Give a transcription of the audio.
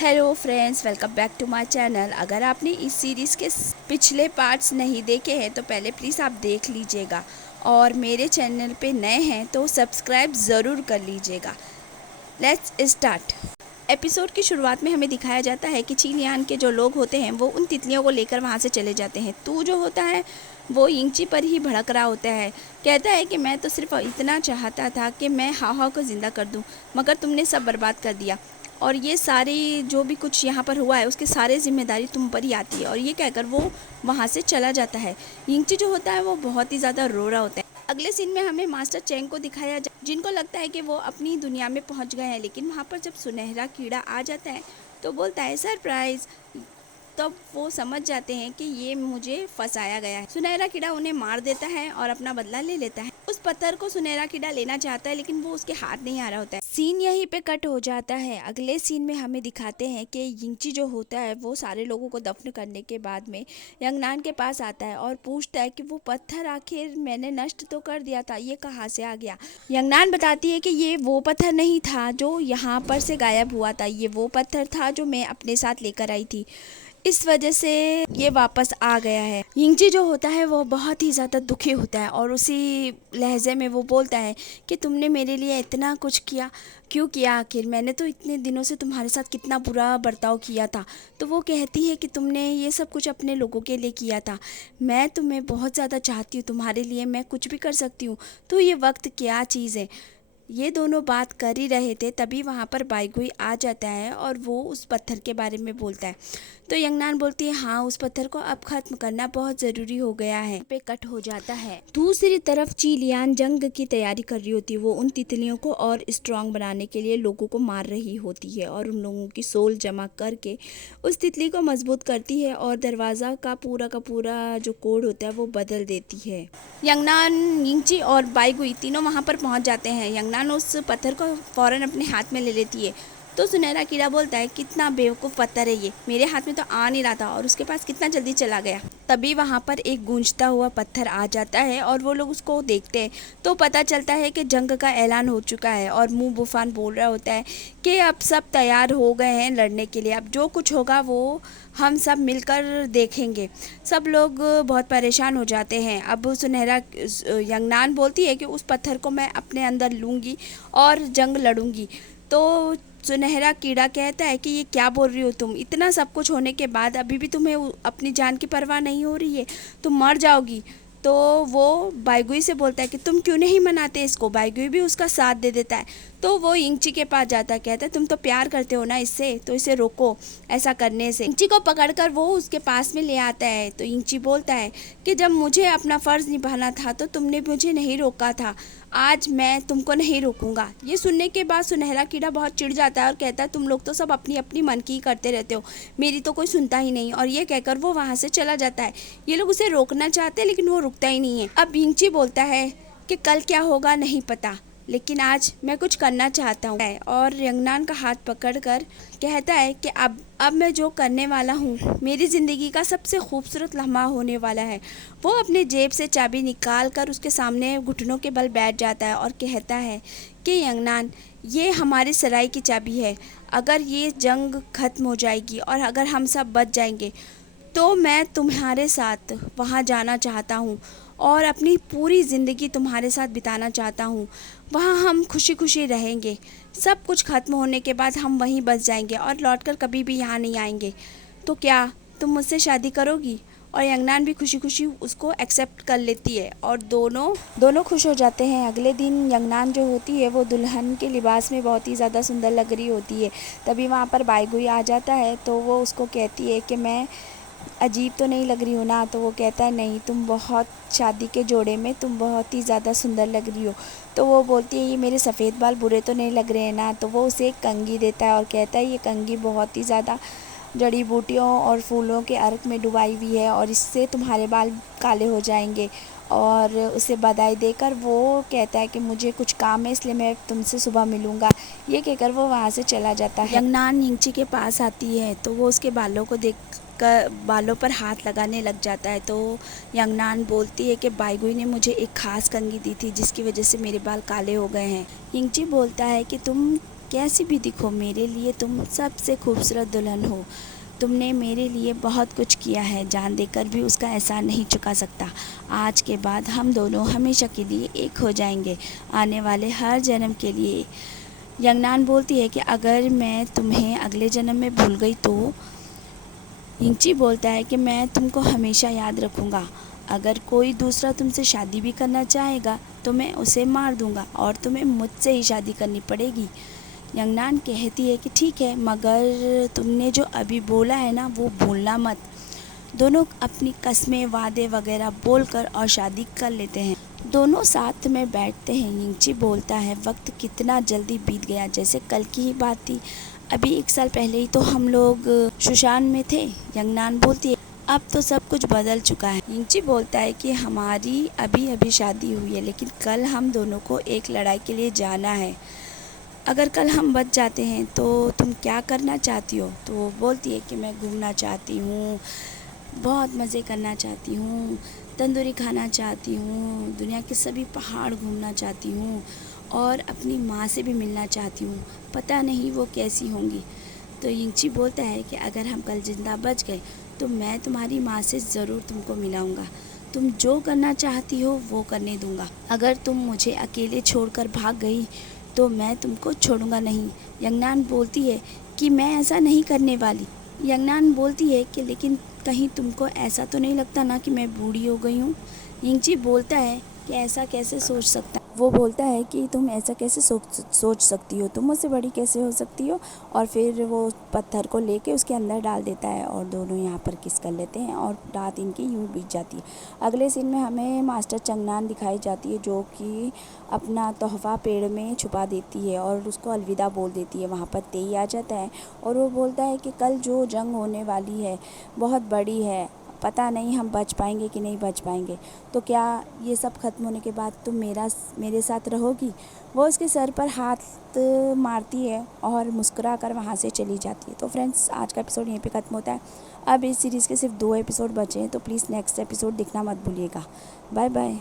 Hello friends, welcome back to my channel. अगर आपने इस सीरीज़ के पिछले पार्ट्स नहीं देखे हैं तो पहले प्लीज़ आप देख लीजिएगा, और मेरे चैनल पे नए हैं तो सब्सक्राइब ज़रूर कर लीजिएगा। Let's start. एपिसोड की शुरुआत में हमें दिखाया जाता है कि चीलियान के जो लोग होते हैं वो उन तितलियों को लेकर वहाँ से चले जाते हैं। तू जो होता है वो यिंगची पर ही भड़क रहा होता है। कहता है कि मैं तो सिर्फ इतना चाहता था कि मैं हाहा को ज़िंदा कर दूं, मगर तुमने सब बर्बाद कर दिया, और ये सारी जो भी कुछ यहाँ पर हुआ है उसकी सारी जिम्मेदारी तुम पर ही आती है। और ये कहकर वो वहाँ से चला जाता है। यिंगची जो होता है वो बहुत ही ज़्यादा रो रहा होता है। अगले सीन में हमें मास्टर चेंग को दिखाया जिनको लगता है कि वो अपनी दुनिया में पहुंच गए हैं, लेकिन वहाँ पर जब सुनहरा कीड़ा आ जाता है तो बोलता है सरप्राइज। तब वो समझ जाते हैं कि ये मुझे फंसाया गया है। सुनहरा कीड़ा उन्हें मार देता है और अपना बदला ले लेता है। उस पत्थर को सुनहरा कीड़ा लेना चाहता है लेकिन वो उसके हाथ नहीं आ रहा होता है। सीन यहीं पे कट हो जाता है। अगले सीन में हमें दिखाते हैं कि यिंगची जो होता है वो सारे लोगों को दफन करने के बाद में यंगनान के पास आता है और पूछता है कि वो पत्थर आखिर मैंने नष्ट तो कर दिया था, ये कहाँ से आ गया। यंगनान बताती है कि ये वो पत्थर नहीं था जो यहाँ पर से गायब हुआ था, ये वो पत्थर था जो मैं अपने साथ लेकर आई थी, इस वजह से ये वापस आ गया है। यिंगची जो होता है वो बहुत ही ज़्यादा दुखी होता है और उसी लहजे में वो बोलता है कि तुमने मेरे लिए इतना कुछ किया, क्यों किया आखिर? मैंने तो इतने दिनों से तुम्हारे साथ कितना बुरा बर्ताव किया था। तो वो कहती है कि तुमने ये सब कुछ अपने लोगों के लिए किया था, मैं तुम्हें बहुत ज़्यादा चाहती हूँ, तुम्हारे लिए मैं कुछ भी कर सकती हूँ, तो ये वक्त क्या चीज़ है। ये दोनों बात कर ही रहे थे तभी वहाँ पर बाइगुई आ जाता है और वो उस पत्थर के बारे में बोलता है। तो यंगनान बोलती है हाँ, उस पत्थर को अब खत्म करना बहुत ज़रूरी हो गया है। पे कट हो जाता है। दूसरी तरफ चीलियान जंग की तैयारी कर रही होती है। वो उन तितलियों को और स्ट्रांग बनाने के लिए लोगों को मार रही होती है और उन लोगों की सोल जमा करके उस तितली को मजबूत करती है और दरवाज़ा का पूरा जो कोड होता है वो बदल देती है। यंगनान, यिंगची और बाइगुई तीनों वहाँ पर पहुँच जाते हैं। यंगनान उस पत्थर को फ़ौरन अपने हाथ में ले लेती है। तो सुनहरा कीड़ा बोलता है कितना बेवकूफ़ पत्थर है ये, मेरे हाथ में तो आ नहीं रहा था और उसके पास कितना जल्दी चला गया। तभी वहाँ पर एक गूंजता हुआ पत्थर आ जाता है और वो लोग उसको देखते हैं तो पता चलता है कि जंग का ऐलान हो चुका है। और मुंह बुफान बोल रहा होता है कि अब सब तैयार हो गए हैं लड़ने के लिए, अब जो कुछ होगा वो हम सब मिलकर देखेंगे। सब लोग बहुत परेशान हो जाते हैं। अब सुनहरा यंगनान बोलती है कि उस पत्थर को मैं अपने अंदर लूँगी और जंग लड़ूंगी। तो सुनहरा कीड़ा कहता है कि ये क्या बोल रही हो तुम, इतना सब कुछ होने के बाद अभी भी तुम्हें अपनी जान की परवाह नहीं हो रही है, तुम मर जाओगी। तो वो बाइगुई से बोलता है कि तुम क्यों नहीं मनाते इसको। बाइगुई भी उसका साथ दे देता है। तो वो यिंगची के पास जाता है, कहता है तुम तो प्यार करते हो ना इससे, तो इसे रोको ऐसा करने से। यिंगची को पकड़कर वो उसके पास में ले आता है। तो यिंगची बोलता है कि जब मुझे अपना फ़र्ज़ निभाना था तो तुमने मुझे नहीं रोका था, आज मैं तुमको नहीं रोकूंगा। ये सुनने के बाद सुनहरा कीड़ा बहुत चिढ़ जाता है और कहता है तुम लोग तो सब अपनी अपनी मन की ही करते रहते हो, मेरी तो कोई सुनता ही नहीं। और ये कहकर वो वहाँ से चला जाता है। ये लोग उसे रोकना चाहते हैं लेकिन वो रुकता ही नहीं है। अब यिंगची बोलता है कि कल क्या होगा नहीं पता, लेकिन आज मैं कुछ करना चाहता हूँ। और यंगनान का हाथ पकड़कर कहता है कि अब मैं जो करने वाला हूँ मेरी ज़िंदगी का सबसे खूबसूरत लम्हा होने वाला है। वो अपने जेब से चाबी निकाल कर उसके सामने घुटनों के बल बैठ जाता है और कहता है कि यंगनान, ये हमारी सराय की चाबी है। अगर ये जंग ख़त्म हो जाएगी और अगर हम सब बच जाएंगे तो मैं तुम्हारे साथ वहाँ जाना चाहता हूँ और अपनी पूरी ज़िंदगी तुम्हारे साथ बिताना चाहता हूँ। वहाँ हम खुशी खुशी रहेंगे। सब कुछ ख़त्म होने के बाद हम वहीं बस जाएंगे और लौटकर कभी भी यहाँ नहीं आएंगे। तो क्या तुम मुझसे शादी करोगी? और यंगनान भी खुशी खुशी उसको एक्सेप्ट कर लेती है और दोनों खुश हो जाते हैं। अगले दिन यंगनान जो होती है वो दुल्हन के लिबास में बहुत ही ज़्यादा सुंदर लग रही होती है। तभी वहाँ पर बाइगुई आ जाता है तो वो उसको कहती है कि मैं अजीब तो नहीं लग रही हूँ ना। तो वो कहता है नहीं, तुम बहुत, शादी के जोड़े में तुम बहुत ही ज़्यादा सुंदर लग रही हो। तो वो बोलती है ये मेरे सफ़ेद बाल बुरे तो नहीं लग रहे हैं ना। तो वो उसे एक कंघी देता है और कहता है ये कंघी बहुत ही ज़्यादा जड़ी बूटियों और फूलों के अर्क में डुबाई हुई है और इससे तुम्हारे बाल काले हो जाएंगे। और उसे बधाई देकर वो कहता है कि मुझे कुछ काम है इसलिए मैं तुमसे सुबह मिलूँगा। ये कहकर वो वहाँ से चला जाता है। यंगनान यिंगची के पास आती है तो वो उसके बालों को देख कर बालों पर हाथ लगाने लग जाता है। तो यंगनान बोलती है कि बाइगुई ने मुझे एक ख़ास कंघी दी थी जिसकी वजह से मेरे बाल काले हो गए हैं। यिंगची बोलता है कि तुम कैसी भी दिखो, मेरे लिए तुम सबसे खूबसूरत दुल्हन हो। तुमने मेरे लिए बहुत कुछ किया है, जान देकर भी उसका एहसान नहीं चुका सकता। आज के बाद हम दोनों हमेशा के लिए एक हो जाएंगे, आने वाले हर जन्म के लिए। यंगनान बोलती है कि अगर मैं तुम्हें अगले जन्म में भूल गई तो? यिंगची बोलता है कि मैं तुमको हमेशा याद रखूँगा। अगर कोई दूसरा तुमसे शादी भी करना चाहेगा तो मैं उसे मार दूँगा और तुम्हें मुझसे ही शादी करनी पड़ेगी। यंगनान कहती है कि ठीक है, मगर तुमने जो अभी बोला है ना, वो भूलना मत। दोनों अपनी कस्में, वादे वगैरह बोलकर और शादी कर लेते हैं। दोनों साथ में बैठते हैं। यिंगची बोलता है, वक्त कितना जल्दी बीत गया, जैसे कल की ही बात थी। अभी 1 साल पहले ही तो हम लोग शुशान में थे। यंगनान बोलती है, अब तो सब कुछ बदल चुका है। यिंगची बोलता है कि हमारी अभी अभी शादी हुई है, लेकिन कल हम दोनों को एक लड़ाई के लिए जाना है। अगर कल हम बच जाते हैं तो तुम क्या करना चाहती हो? तो वो बोलती है कि मैं घूमना चाहती हूँ, बहुत मज़े करना चाहती हूँ, तंदूरी खाना चाहती हूँ, दुनिया के सभी पहाड़ घूमना चाहती हूँ और अपनी माँ से भी मिलना चाहती हूँ। पता नहीं वो कैसी होंगी। तो यिंगची बोलता है कि अगर हम कल ज़िंदा बच गए तो मैं तुम्हारी माँ से ज़रूर तुमको मिलाऊंगा। तुम जो करना चाहती हो वो करने दूंगा। अगर तुम मुझे अकेले छोड़कर भाग गई तो मैं तुमको छोड़ूंगा नहीं। यंगनान बोलती है कि मैं ऐसा नहीं करने वाली। यंगनान बोलती है कि लेकिन कहीं तुमको ऐसा तो नहीं लगता ना कि मैं बूढ़ी हो गई हूँ? यिंगची बोलता है कि ऐसा कैसे सोच सकता। वो बोलता है कि तुम ऐसा कैसे सोच सकती हो, तुम मुझसे बड़ी कैसे हो सकती हो? और फिर वो पत्थर को लेके उसके अंदर डाल देता है और दोनों यहाँ पर किस कर लेते हैं और रात इनकी यूँ बीत जाती है। अगले सीन में हमें मास्टर चंगनान दिखाई जाती है, जो कि अपना तोहफ़ा पेड़ में छुपा देती है और उसको अलविदा बोल देती है। वहाँ पर तेई आ जाता है और वो बोलता है कि कल जो जंग होने वाली है बहुत बड़ी है, पता नहीं हम बच पाएंगे कि नहीं बच पाएंगे। तो क्या ये सब ख़त्म होने के बाद तुम मेरे साथ रहोगी? वो उसके सर पर हाथ मारती है और मुस्कुरा कर वहाँ से चली जाती है। तो फ्रेंड्स, आज का एपिसोड यहीं पे ख़त्म होता है। अब इस सीरीज़ के सिर्फ 2 एपिसोड बचे हैं, तो प्लीज़ नेक्स्ट एपिसोड देखना मत भूलिएगा। Bye bye.